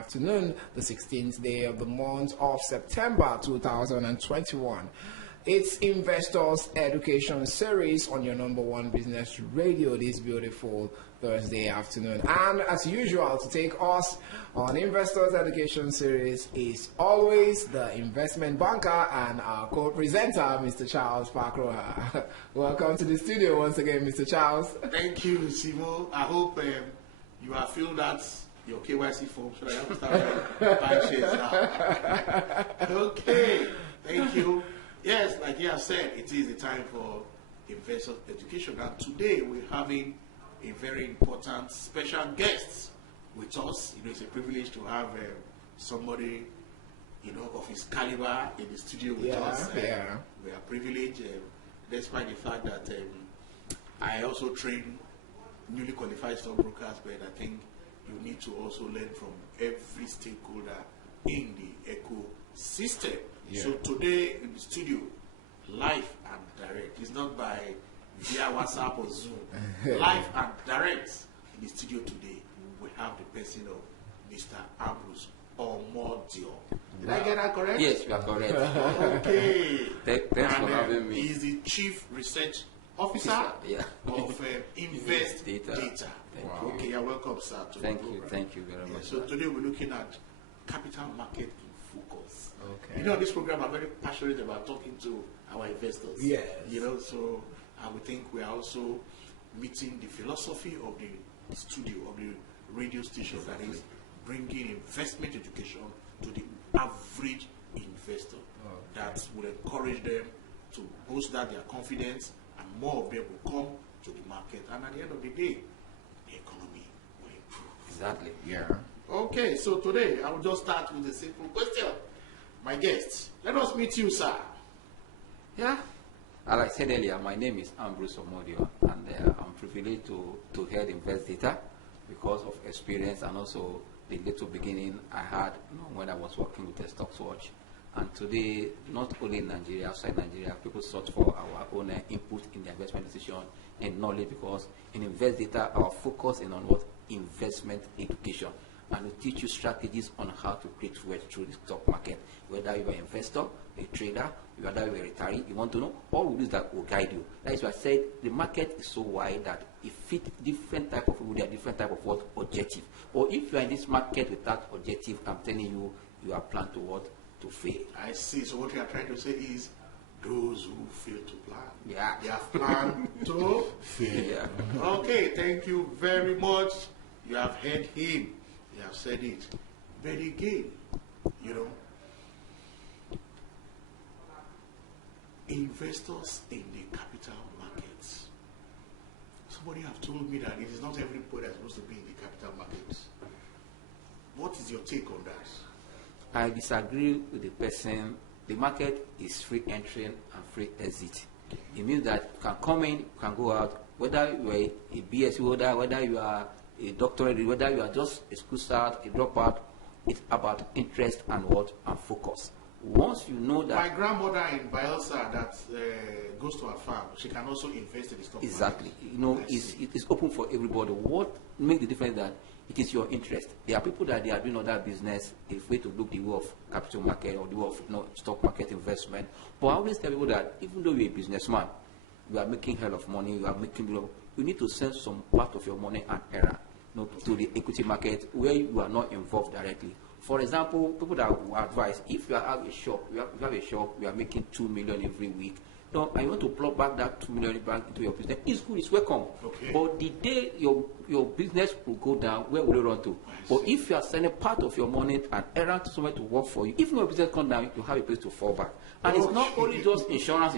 afternoon, the 16th day of the month of September 2021. It's Investors Education Series on your number one business radio this beautiful Thursday afternoon. And as usual, to take us on Investors Education Series is always the investment banker and our co-presenter, Mr. Charles Pakroha. Welcome to the studio once again, Mr. Charles. Thank you, Simo. I hope you have filled out your KYC form so that I can start buying shares now. Okay, thank you. Yes, like you have said, it is the time for investor education. And today we're having a very important special guest with us. You know, it's a privilege to have somebody, you know, of his caliber in the studio with us. We are privileged, despite the fact that I also train newly qualified stockbrokers, but I think you need to also learn from every stakeholder in the ecosystem. Yeah. So today in the studio, live and direct. It's not by via WhatsApp or Zoom. Live and direct in the studio today, we have the person of Mr. Ambrose Omodio. Did I get that correct? Yes, you are correct. Okay. Thanks for having me. He's the Chief Research Officer of Invest Data. Okay, you're welcome, sir. Thank you very much. So today we're looking at capital market in focus. Okay. You know, this program I'm very passionate about talking to our investors. Yes. You know, so I would think we are also meeting the philosophy of the studio, of the radio station, that is bringing investment education to the average investor. That will encourage them to boost their confidence, and more of them will come to the market. And at the end of the day, the economy will improve. Exactly. Yeah. Okay, so today I will just start with a simple question. My guest, let us meet you, sir. Yeah. As I said earlier, my name is Ambrose Omodio, and I'm privileged to head Invest Data because of experience and also the little beginning I had, you know, when I was working with the StocksWatch. And today, not only in Nigeria, outside Nigeria, people search for our own input in the investment decision and knowledge, because in Invest Data, our focus is on what? Investment education. And we teach you strategies on how to create wealth through the stock market. Whether you're an investor, a trader, whether you're a retiree, you want to know, all we do is that will guide you. That is why I said the market is so wide that it fits different type of people, there are different type of what? Objective. Or if you are in this market without objective, I'm telling you, you are planned to what? To fail. I see. So what you are trying to say is those who fail to plan. Yeah. They have planned to fail. Yeah. Okay, thank you very much. You have heard him. You have said it. But again, you know, investors in the capital markets. Somebody have told me that it is not everybody that's supposed to be in the capital markets. What is your take on that? I disagree with the person. The market is free entry and free exit. It means that you can come in, you can go out, whether you are a BSc holder, whether you are a doctorate, whether you are just a school start, a dropout. It's about interest and what? And focus. Once you know that... My grandmother in Bielsa that goes to her farm, she can also invest in the stock market. Exactly. You know, it is open for everybody. What makes the difference that it is your interest. There are people that they are doing other business, if way to look the way of capital market or the way of, you know, stock market investment. But I always tell people that even though you're a businessman, you are making hell of money, you are making, you need to send some part of your money and error, you know, to the equity market where you are not involved directly. For example, people that will advise, if you have a shop, you have a shop, you are making 2 million every week, and you want to plug back that 2 million back into your business, it's good, it's welcome. Okay. But the day your business will go down, where will you run to? But if you are sending part of your money and errand to somewhere to work for you, even when your business comes down, you have a place to fall back. And it's not only just insurance.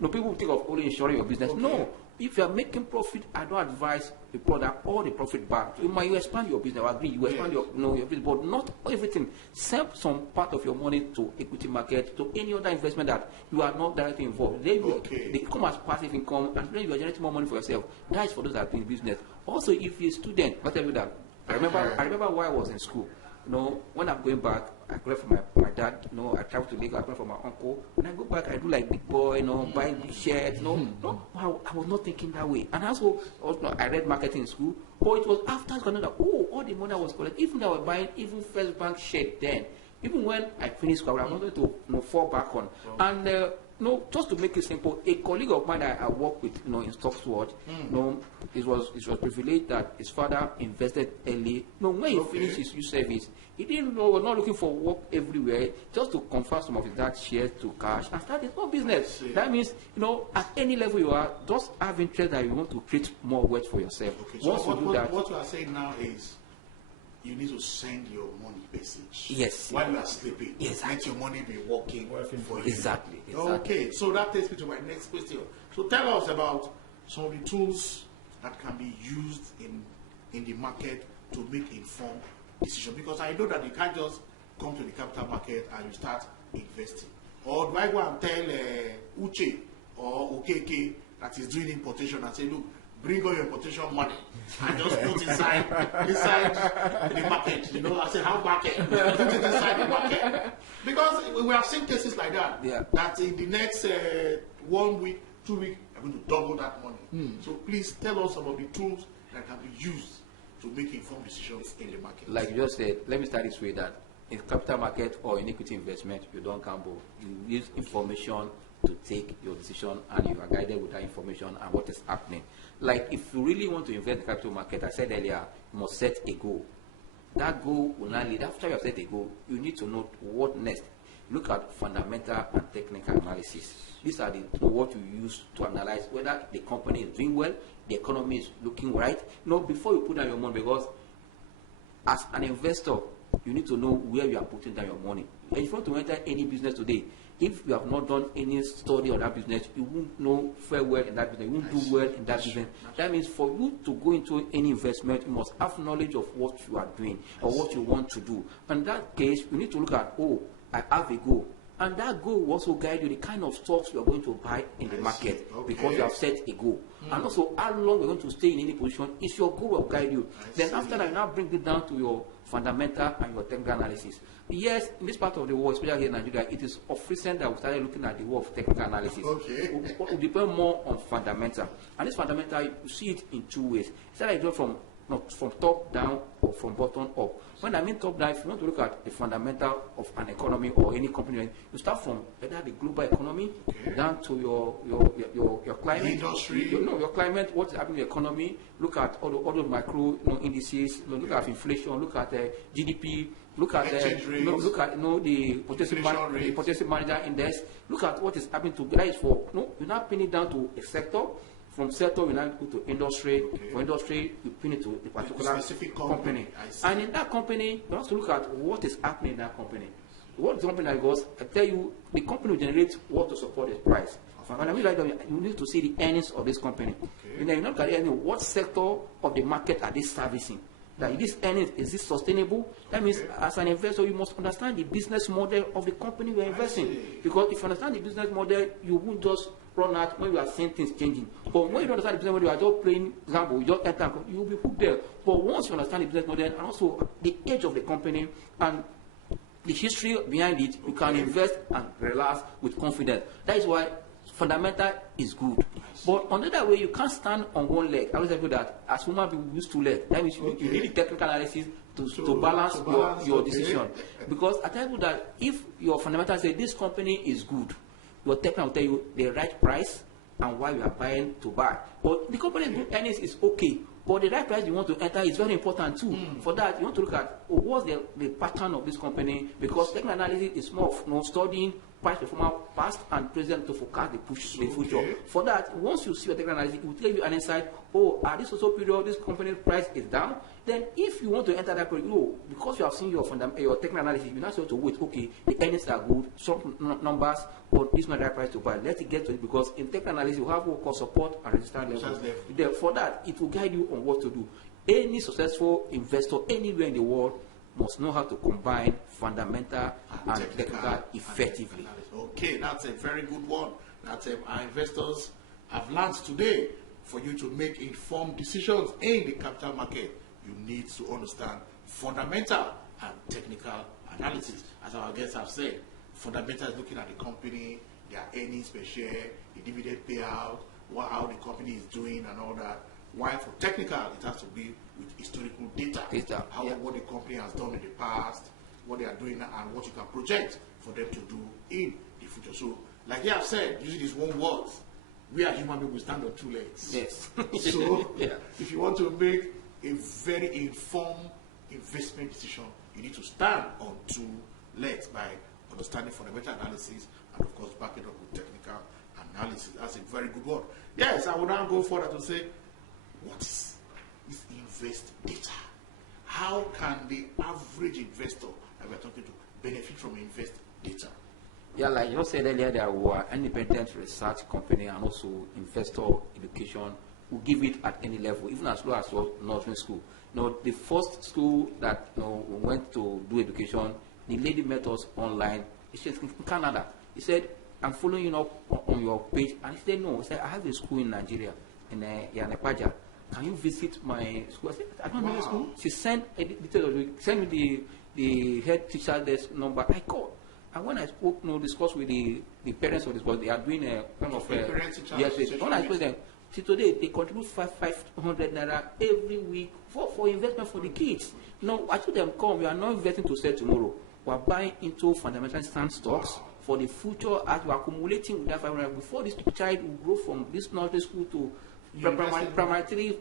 No, people think of only insuring your business. Okay. No. If you are making profit, I don't advise the product all the profit back. You expand your business. I agree. You expand your business, but not everything. Sell some part of your money to equity market, to any other investment that you are not directly involved. They come as passive income, and then you are generating more money for yourself. That is for those that are doing business. Also, if you're a student, I'll tell you that. I remember while I was in school, when I'm going back, I collect from my dad, I travel to Lagos, I collect from my uncle. When I go back, I do like big boy, buy big shirts, I was not thinking that way. And also I read marketing in school, but it was after I got that, all the money I was collecting, even though I was buying even First Bank shirt then, even when I finished school, I wanted to fall back on. And just to make it simple, a colleague of mine that I work with, in Stocksword, it was privileged that his father invested early. When he finished his youth service, he didn't was not looking for work everywhere, just to convert some of his dad's shares to cash and start his own business. That means, at any level you are, just have interest that you want to create more wealth for yourself. Okay. So what you are saying now is, you need to send your money message. Yes. While you are sleeping. Yes. Let your money be working for you. Exactly. Okay. So that takes me to my next question. So tell us about some of the tools that can be used in the market to make informed decision. Because I know that you can't just come to the capital market and you start investing. Or do I go and tell Uche or Okeke that is doing importation and say, look, bring all your importation money and just put inside the market. I say, how market? Put it inside the market. Because we have seen cases like that. Yeah. That in the next 1 week, 2 weeks, I'm going to double that money. So please tell us some of the tools that can be used to make informed decisions in the market. Like you just said, let me start this way, that in capital market or in equity investment, you don't gamble. You use information to take your decision, and you are guided with that information and what is happening. Like if you really want to invest in the capital market, I said earlier, you must set a goal. That goal will not lead. After you have set a goal, you need to know what next. Look at fundamental and technical analysis. These are what you use to analyze whether the company is doing well, the economy is looking right. Before you put down your money, because as an investor, you need to know where you are putting down your money. And if you want to enter any business today, if you have not done any study on that business, you won't know very well in that business. You won't do well in that business. That means for you to go into any investment, you must have knowledge of what you are doing or what you want to do. In that case, you need to look at, I have a goal. And that goal will also guide you the kind of stocks you are going to buy in the market because you have set a goal. And also how long you're going to stay in any position is your goal will guide you. Then after that, you now bring it down to your fundamental and your technical analysis. Yes, in this part of the world, especially here in Nigeria, it is of recent that we started looking at the world of technical analysis. We depend more on fundamental. And this fundamental, you see it in two ways. It's either you do it from top down or from bottom up. When I mean top down, if you want to look at the fundamental of an economy or any company, you start from either the global economy down to your climate, the industry, your climate, what's happening in the economy. Look at all the macro indices. Look at inflation. Look at GDP. Look at the purchasing manager index. Look at what is happening to that is for. You're not pinning it down to a sector. From sector, you now go to industry. For industry, you pin it to a particular specific company. And in that company, you have to look at what is happening in that company. What the company goes, I tell you, the company will generate what to support its price. When I mean like that, you need to see the earnings of this company. And then you look at what sector of the market are they servicing. That this earnings, is this sustainable? That means as an investor, you must understand the business model of the company you are investing. Because if you understand the business model, you won't just run out when you are seeing things changing. But when you don't understand the business model, you are just playing example, you just enter, you will be hooked there. But once you understand the business model and also the age of the company and the history behind it, you can invest and relax with confidence. That is why fundamental is good. But on the other way, you can't stand on one leg. I always tell you that as human beings, we use two legs. That means you need the technical analysis to balance your decision. Because I tell you that if your fundamental say this company is good, your technical will tell you the right price and why you are buying to buy. But the company's good earnings is okay. But the right price you want to enter is very important too. For that, you want to look at what's the pattern of this company, because technical analysis is more of studying price performance past and present to forecast the future. For that, once you see your technical analysis, it will give you an insight, at this also period, this company's price is down. Then if you want to enter that period, because you have seen your technical analysis, you now say to wait, the earnings are good, some numbers, but this is not the right price to buy. Let's get to it, because in technical analysis, you have what called support and resistance level. For that, it will guide you on what to do. Any successful investor anywhere in the world must know how to combine fundamental and technical effectively. Okay, that's a very good one. That our investors have learned today. For you to make informed decisions in the capital market, you need to understand fundamental and technical analysis. As our guests have said, fundamental is looking at the company, their earnings per share, the dividend payout, how the company is doing and all that. While for technical, it has to be with historical data. What the company has done in the past, what they are doing, and what you can project for them to do in the future. So, like you have said, using these one words, we as human beings, we stand on two legs. Yes. So, if you want to make a very informed investment decision, you need to stand on two legs by understanding fundamental analysis and, of course, back it up with technical analysis. That's a very good word. Yes, I will now go further to say, what is invest data? How can the average investor that we're talking to benefit from invest data? Yeah, like you said earlier, there were independent research company and also investor education who give it at any level, even as low as nursing school. The first school that we went to do education, the lady met us online. She's in Canada. He said, I'm following you up on your page. And he said, no. He said, I have a school in Nigeria, in Yanepaja. Can you visit my school? I said, I don't know the school. She sent me the head teacher's number. I called. And when I spoke, discussed with the parents of this boy, they are doing a kind of yes. When I spoke to them, see today they contribute 500 naira every week for investment for the kids. I told them, come, we are not investing to sell tomorrow. We are buying into fundamental stand stocks for the future as we are accumulating with that 500 before this child will grow from this nursery school to primary 3,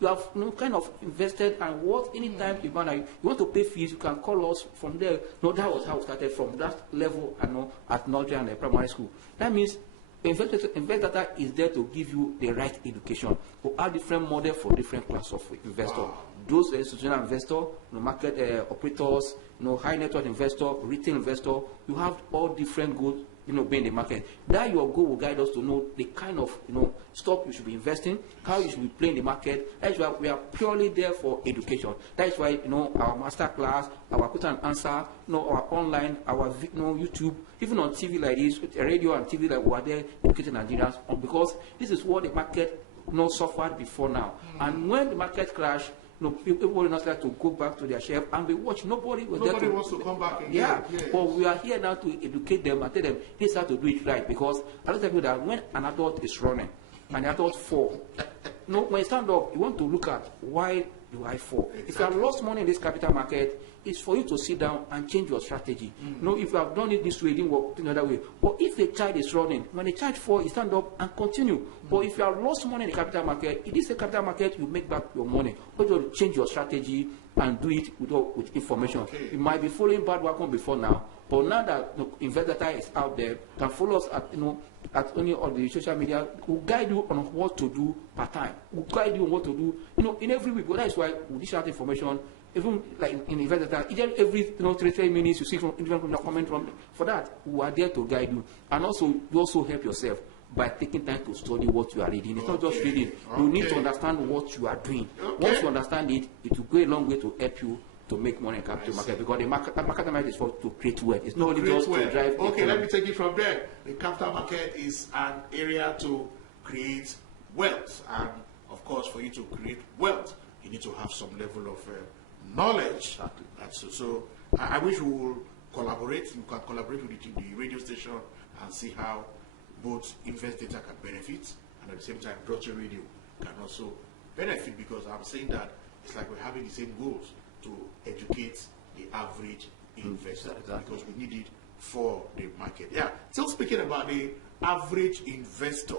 you have kind of invested, and what anytime you want to pay fees, you can call us from there. That was how it started, from that level at nursery and primary school. That means invest data is there to give you the right education. We have different models for different classes of investors. Those institutional investors, market operators, high net worth investor, retail investor, you have all different goals being in the market. That your goal will guide us to know the kind of stock you should be investing, how you should be playing the market. That's why we are purely there for education. That's why our master class, our question and answer, our online, our YouTube, even on TV like this, radio and TV like we are there educating Nigerians because this is what the market suffered before now. And when the market crashed, people will not like to go back to their shelf and be watched. Nobody wants to come back again. Yeah, yes. But we are here now to educate them and tell them this is how to do it right. Because I tell you that when an adult is running and the adult fall, when you stand up, you want to look at why do I fall. Exactly. If you have lost money in this capital market, it's for you to sit down and change your strategy. If you have done it this way, it didn't work another way. But if a child is running, when the child falls, you stand up and continue. But if you have lost money in the capital market, it is a capital market, you make back your money. But you change your strategy and do it with information. Okay. You might be following bad work before now, but now that invest data is out there, you can follow us at any of the social media. We'll guide you on what to do per time. We'll guide you on what to do, in every week. But that's why we dish out information. Even like in invest data, every 3 minutes you see from comment for that. We are there to guide you, and also you also help yourself by taking time to study what you are reading. It's not just reading. You need to understand what you are doing. Once you understand it, it will go a long way to help you to make money in capital market, because the market is for to create wealth. It's not only just to drive. Okay, let me take it from there. The capital market is an area to create wealth, and of course, for you to create wealth, you need to have some level of knowledge. Exactly. So I wish we will collaborate. You can collaborate with the radio station and see how both invest data can benefit, and at the same time, Dutch Radio can also benefit, because I'm saying that it's like we're having the same goals to educate the average investor, because we need it for the market. Yeah. Still speaking about the average investor,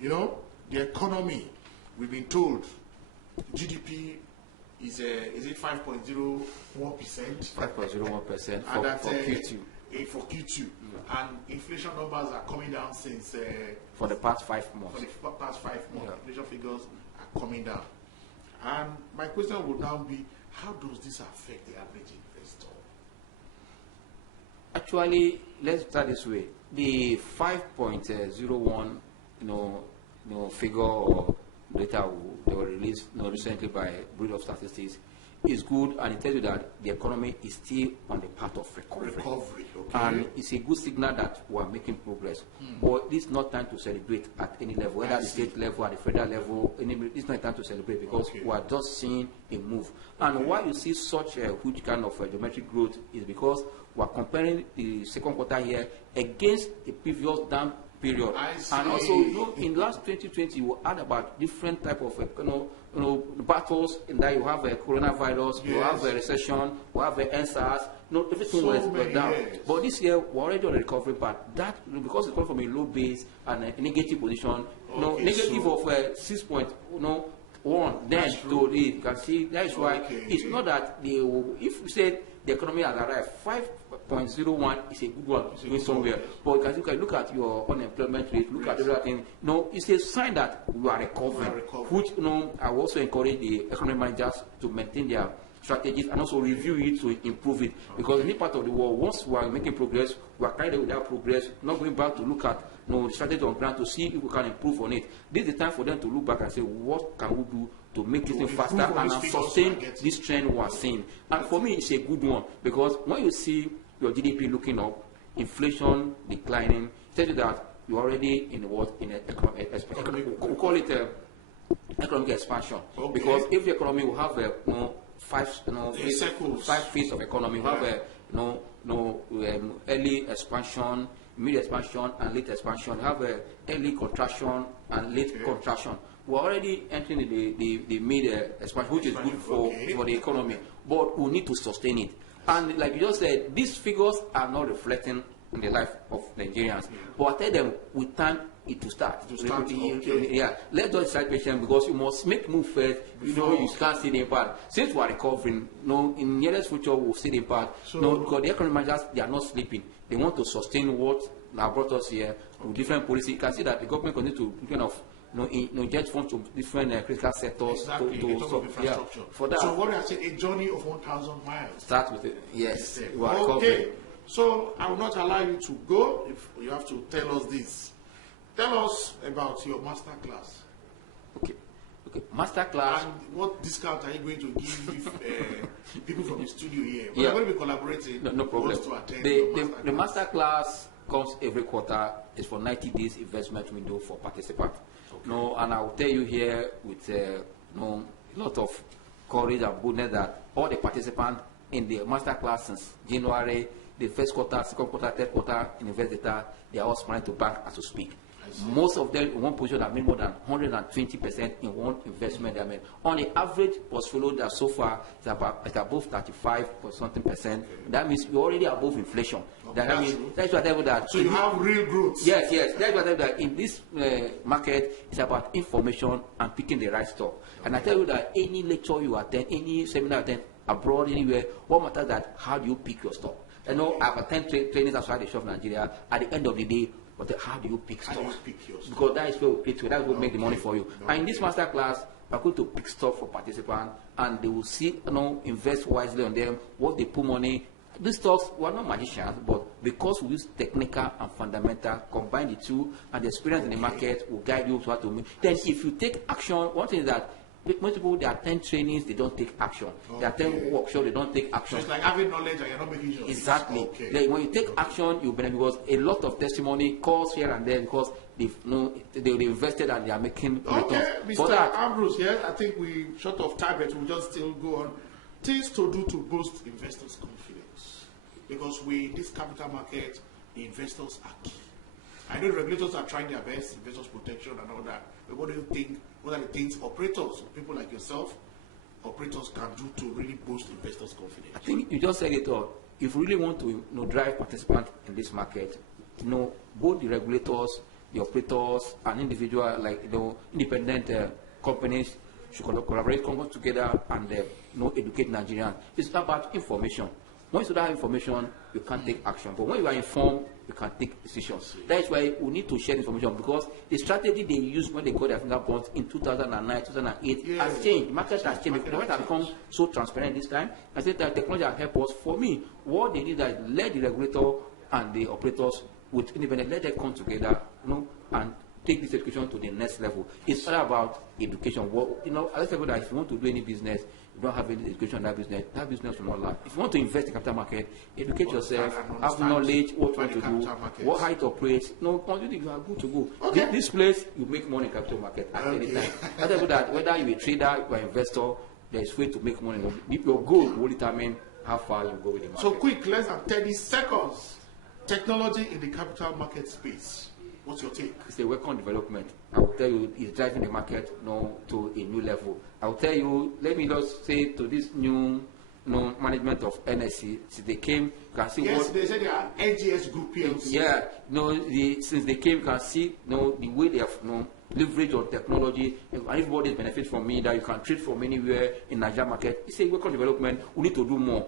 the economy, we've been told GDP is it 5.01%? 5.01% for Q2. For Q2, and inflation numbers are coming down since for the past 5 months. For the past 5 months, inflation figures are coming down. And my question would now be, how does this affect the average investor? Actually, let's start this way. The 5.01, figure or data they were released recently by Bureau of Statistics is good, and it tells you that the economy is still on the path of recovery. Okay. And it's a good signal that we are making progress. But this is not time to celebrate at any level, whether at the state level, at the federal level. It's not time to celebrate because we are just seeing a move. And why you see such a huge kind of geometric growth is because we are comparing the second quarter here against the previous down period. And also, in last 2020, we had about different type of battles. In that you have a coronavirus, you have a recession, you have a NSAS. Everything was down. Years. But this year we're already on the recovery path. That because it's coming from a low base and a negative position, negative of 6.1. Then to the, you can see that is why it's not that if we say the economy has arrived 5.01 is a good one going somewhere. But you can look at your unemployment rate, look at everything. It's a sign that we are recovering. Which I will also encourage the economic managers to maintain their strategies and also review it to improve it. Because in any part of the world, once we are making progress, we are carried away with that progress, not going back to look at the strategy on ground to see if we can improve on it. This is the time for them to look back and say, what can we do to make this thing faster and sustain this trend we are seeing. And for me, it's a good one because when you see your GDP looking up, inflation declining, tell you that you're already in we call it economic expansion. Because if the economy will have five phases of economy, we have early expansion, mid expansion, and late expansion. We have early contraction and late contraction. We're already entering the mid expansion, which is good for the economy, but we need to sustain it. And like you just said, these figures are not reflecting in the life of Nigerians. But I tell them, with time, it will start. Let's just start patient because you must make move first. You can't see the impact. Since we are recovering, in nearest future we'll see the impact. Because the economic managers, they are not sleeping. They want to sustain what have brought us here with different policy. You can see that the government continues to kind of inject funds to different critical sectors for that. So what I say, a journey of 1,000 miles. Start with it. Yes. Okay. So I will not allow you to go if you have to tell us this. Tell us about your master class. Okay. Master class. And what discount are you going to give people from the studio here? We are going to be collaborating. No problem. To attend the master class comes every quarter. It's for 90 days investment window for participants. And I will tell you here with a lot of courage and boldness that all the participants in the master class since January, the first quarter, second quarter, third quarter in Invest Data, they are all smiling to bank as we speak. Most of them in one position have made more than 120% in one investment. On the average portfolio that so far is above 35 or something percent. That means you're already above inflation. That's whatever that. So you have real growth. Yes. That's whatever that in this market it's about information and picking the right stock. And I tell you that any lecture you attend, any seminar you attend abroad, anywhere, what matters that how do you pick your stock? I've attended trainings outside the shop of Nigeria. At the end of the day, but how do you pick stock? Because that is where we pay to. That will make the money for you. And in this master class, we're going to pick stock for participants, and they will see, invest wisely on them, what they put money. These stocks, we're not magicians, but because we use technical and fundamental, combine the two, and the experience in the market will guide you to how to make. Then, if you take action, one thing is that most people, they attend trainings, they don't take action. They attend workshops, they don't take action. So it's like having knowledge and you're not making use. Exactly. Then when you take action, you benefit because a lot of testimony calls here and there because they invested and they are making returns. Mr. Ambrose, yes, I think we short of time, but we'll just still go on. Things to do to boost investors' confidence. Because this capital market, the investors are key. I know the regulators are trying their best, investors protection and all that. But what do you think? What are the things operators, people like yourself, operators can do to really boost investors' confidence? I think you just said it all. If you really want to drive participants in this market, both the regulators, the operators, and individual independent companies should collaborate, come together, and educate Nigerians. It's about information. Once you have information, you can't take action. But when you are informed, you can take decisions. That's why we need to share information because the strategy they used when they got their finger points in 2009, 2008 has changed. The market has changed. The market has become so transparent this time. I said that technology has helped us. For me, what they need is let the regulator and the operators with independent, let them come together, and take this education to the next level. It's all about education. Well, I tell you that if you want to do any business, you don't have any education in that business will not last. If you want to invest in capital market, educate yourself, have knowledge, what you want to do, what how it operates. No, you are good to go. Okay. This place, you make money in capital market at any time. I tell you that whether you're a trader or an investor, there's way to make money. Your goal will determine how far you go with the market. So quick, less than 30 seconds. Technology in the capital market space. What's your take? It's a welcome development. I will tell you, it's driving the market to a new level. I will tell you, let me just say to this new management of NSC, since they came, you can see yes, they said they are NGS Group PLC. Yeah, since they came, you can see the way they have leverage on technology, and everybody benefits from me, that you can trade from anywhere in Nigeria market. It's a welcome development. We need to do more.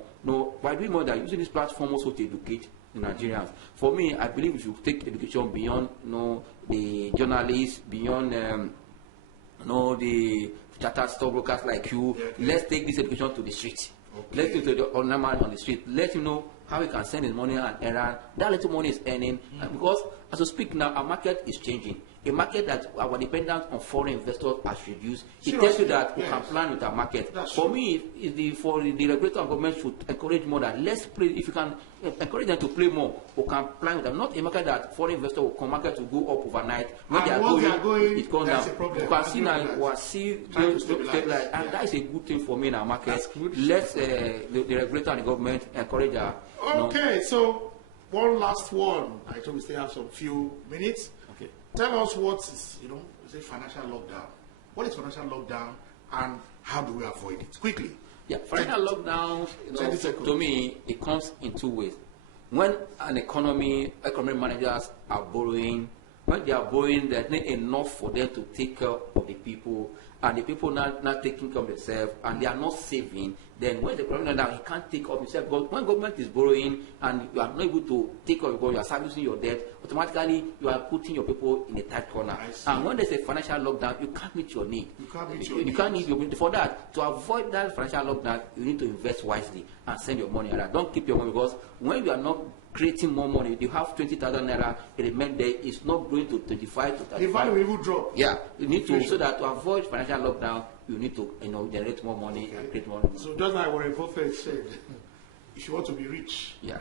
By doing more, that using this platform also to educate the Nigerians. For me, I believe we should take education beyond the journalists, beyond the chartered stockbrokers like you. Let's take this education to the street. Let's take it to the ordinary man on the street. Let him know how he can send his money and errand. That little money is earning. Because as we speak now, our market is changing. A market that our dependence on foreign investors has reduced. It tells you that we can plan with our market. For me, for the regulator and government should encourage more that let's play. If you can encourage them to play more, we can plan with them. Not a market that foreign investors will come market to go up overnight. When they are going, it comes down. You can see now, and that is a good thing for me in our market. Let's the regulator and the government encourage our. Okay, so one last one. I told we still have some few minutes. Okay. Tell us what is, is it financial lockdown? What is financial lockdown and how do we avoid it? Quickly. Yeah, financial lockdown, to me, it comes in two ways. When an economic managers are borrowing, when they are borrowing, there's not enough for them to take care of the people, and the people not taking care of themselves, and they are not saving. Then when the economic manager, he can't take care of himself. But when government is borrowing and you are not able to take care of your, you are servicing your debt, automatically you are putting your people in a tight corner. And when there's a financial lockdown, you can't meet your need. You can't meet your need. For that, to avoid that financial lockdown, you need to invest wisely and send your money around. Don't keep your money, because when you are not creating more money, you have 20,000 naira, it remains there, it's not going to 25 to 35. The value will drop. Yeah, you need to, so that to avoid financial lockdown, you need to generate more money and create more money. So just like Warren Buffett said, if you want to be rich, yeah,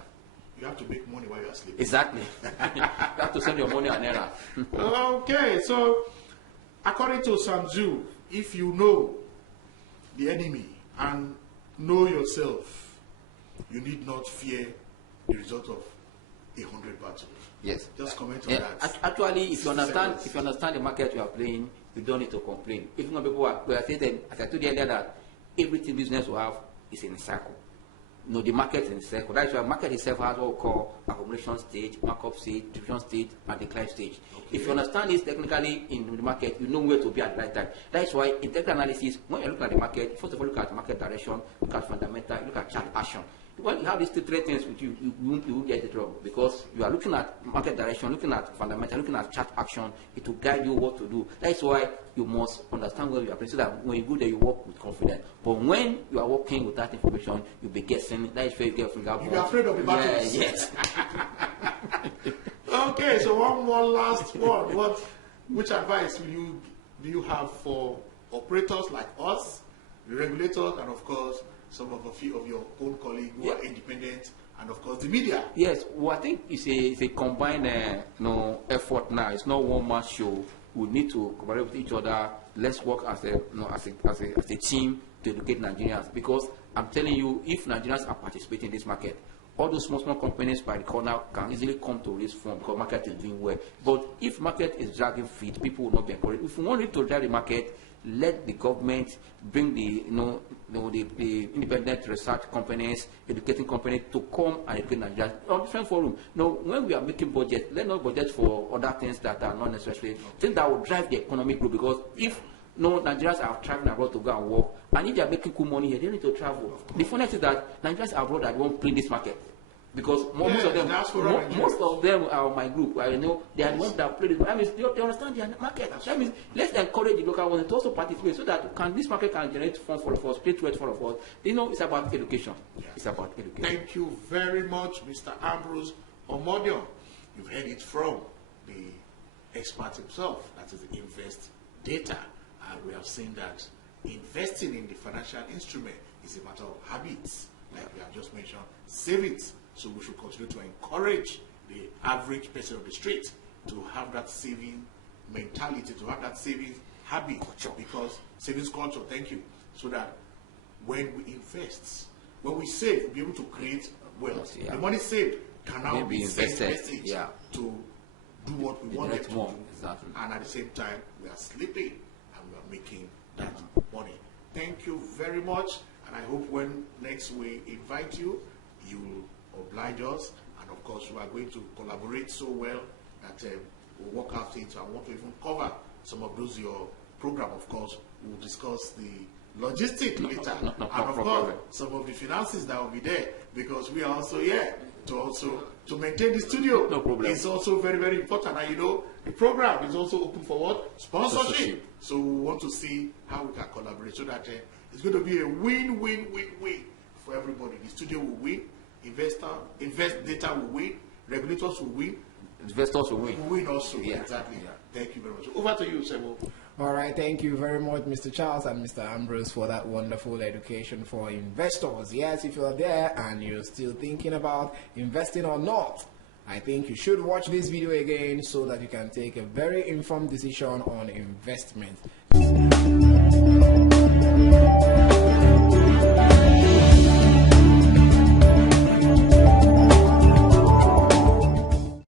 you have to make money while you are sleeping. Exactly. You have to send your money an error. Okay, so according to Sanju, if you know the enemy and know yourself, you need not fear the result of 100 battles. Yes. Just comment on that. Actually, if you understand the market you are playing, you don't need to complain. If not, people are saying, as I told you earlier, that everything business will have is in a cycle. The market is in a cycle. That's why market itself has what we call accumulation stage, markup stage, distribution stage, and decline stage. Okay. If you understand this technically in the market, you know where to be at the right time. That's why in technical analysis, when you look at the market, first of all, look at market direction, look at fundamental, look at chart action. When you have these three things with you, you won't get it wrong, because you are looking at market direction, looking at fundamental, looking at chart action. It will guide you what to do. That's why you must understand where you are playing, so that when you go there, you work with confidence. But when you are working with that information, you'll be guessing. That is where you get finger. You'll be afraid of the battles. Yes. Okay, so one last one. Which advice do you have for operators like us, the regulators, and of course some of a few of your own colleagues who are independent, and of course the media? Yes, well, I think it's a combined effort now. It's not one man show. We need to collaborate with each other. Let's work as a team to educate Nigerians, because I'm telling you, if Nigerians are participating in this market, all those small companies by the corner can easily come to this form, because market is doing well. But if market is dragging feet, people will not be encouraged. If we want to drive the market, let the government bring the independent research companies, educating companies to come and educate Nigerians on different forums. When we are making budget, let's not budget for other things that are not necessarily things that will drive the economic growth. Because if Nigerians are traveling abroad to go and work, and if they are making cool money here, they need to travel. The funny thing is that Nigerians abroad that won't play this market. Because most of them are my group. I know they are the ones that play this. That means they understand the market. That means let's encourage the local ones to also participate, so that this market can generate funds for us, create wealth for us. It's about education. It's about education. Thank you very much, Mr. Ambrose Omodion. You've heard it from the expert himself, that is Invest Data. And we have seen that investing in the financial instrument is a matter of habits, like we have just mentioned, savings. So we should continue to encourage the average person on the street to have that saving mentality, to have that saving habit, because savings culture, thank you, so that when we invest, when we save, we'll be able to create wealth. The money saved can now be invested to do what we want it to do. Exactly. And at the same time, we are sleeping and we are making that money. Thank you very much. And I hope when next we invite you, you will oblige us. And of course, we are going to collaborate so well that we'll work out things. I want to even cover some of those your program. Of course, we'll discuss the logistics later. And of course, some of the finances that will be there, because we are also here to maintain the studio. No problem. It's also very, very important. And you know, the program is also open for what? Sponsorship. So we want to see how we can collaborate so that it's going to be a win-win-win-win for everybody. The studio will win, Invest Data will win, regulators will win, investors will win. Will win also. Exactly. Thank you very much. Over to you, Sebo. All right, thank you very much, Mr. Charles and Mr. Ambrose, for that wonderful education for investors. Yes, if you're there and you're still thinking about investing or not, I think you should watch this video again so that you can take a very informed decision on investment.